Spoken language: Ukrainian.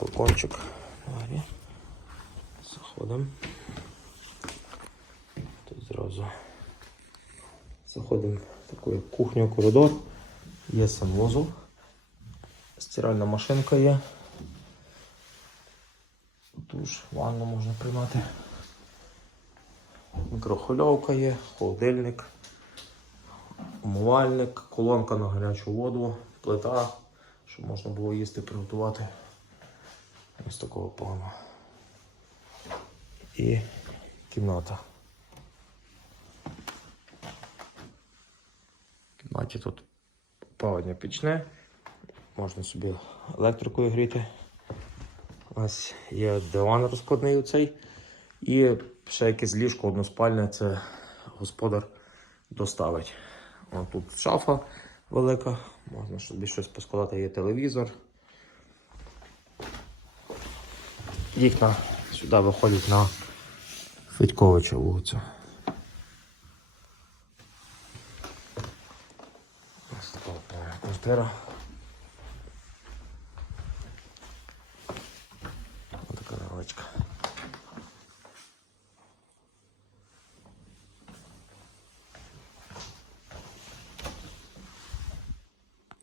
балкончик. Далі. Заходимо. Тут зразу заходимо в таку кухню, коридор. Є санвузол. Стиральна машинка є. Душ, ванну можна приймати. Мікрохвильовка є, холодильник, умивальник, колонка на гарячу воду, плита, щоб можна було їсти приготувати. Ось такого плану. І кімната. В кімнаті тут опалення пічне, можна собі електрикою гріти. Нас є диван розкладний оцей. І ще якесь ліжко односпальне, це господар доставить. О, тут шафа велика, можна собі щось поскладати, є телевізор. Вікна сюди виходять на Федьковича вулицю. Ось така е, квартира.